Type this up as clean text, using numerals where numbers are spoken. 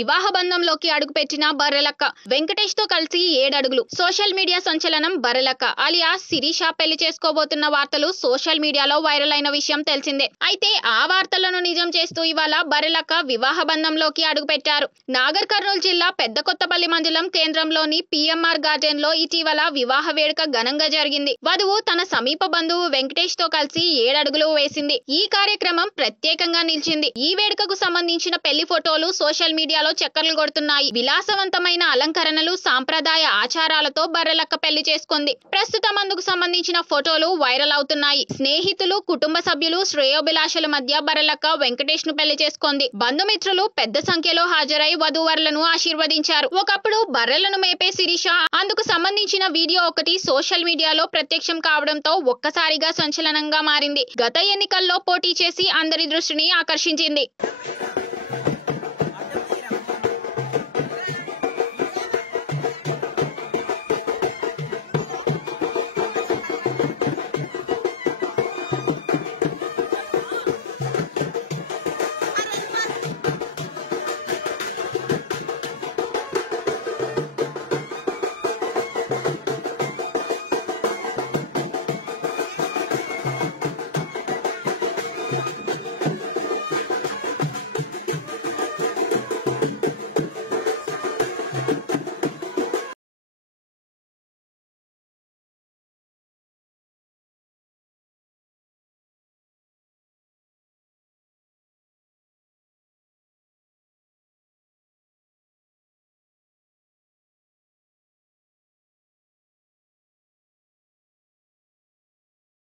వివాహ బంధంలోకి అడుగుపెట్టిన బర్రెలక్క. వెంకటేష్ తో కలిసి 7 అడుగులు. సోషల్ మీడియా సంచలనం బర్రెలక్క అలియాస్ శిరీష పెళ్లి చేసుకోబోతున్న వార్తలు సోషల్ మీడియాలో వైరల్ అయిన విషయం తెలిసిందే. అయితే ఆ వార్తలను నిజం చేస్తూ ఇవాళ బర్రెలక్క వివాహ బంధంలోకి అడుగుపెట్టారు. నాగర్ కర్నూలు జిల్లా పెద్ద కొత్తపల్లి మండలం కేంద్రంలోని పిఎంఆర్ గార్డెన్ లో ఇటీవల వివాహ వేడుక ఘనంగా జరిగింది. వధువు తన సమీప బంధువు వెంకటేష్ తో కలిసి 7 అడుగులు వేసింది. ఈ కార్యక్రమం ప్రత్యేకంగా నిలిచింది. ఈ వేడుకకు సంబంధించిన పెళ్లి ఫోటోలు సోషల్ మీడియాలో చక్కర్లు కొడుతున్నాయి. విలాసవంతమైన అలంకరణలు, సాంప్రదాయ ఆచారాలతో బర్రెలక్క పెళ్లి చేసుకుంది. ప్రస్తుతం అందుకు సంబంధించిన ఫోటోలు వైరల్ అవుతున్నాయి. స్నేహితులు, కుటుంబ సభ్యులు, శ్రేయోభిలాషుల మధ్య బర్రెలక్క వెంకటేష్ ను పెళ్లి చేసుకుంది. బంధుమిత్రులు పెద్ద సంఖ్యలో హాజరై వధూవరులను ఆశీర్వదించారు. ఒకప్పుడు బర్రెలను మేపే శిరీష అందుకు సంబంధించిన వీడియో ఒకటి సోషల్ మీడియాలో ప్రత్యక్షం కావడంతో ఒక్కసారిగా సంచలనంగా మారింది. గత ఎన్నికల్లో పోటీ చేసి అందరి దృష్టిని ఆకర్షించింది.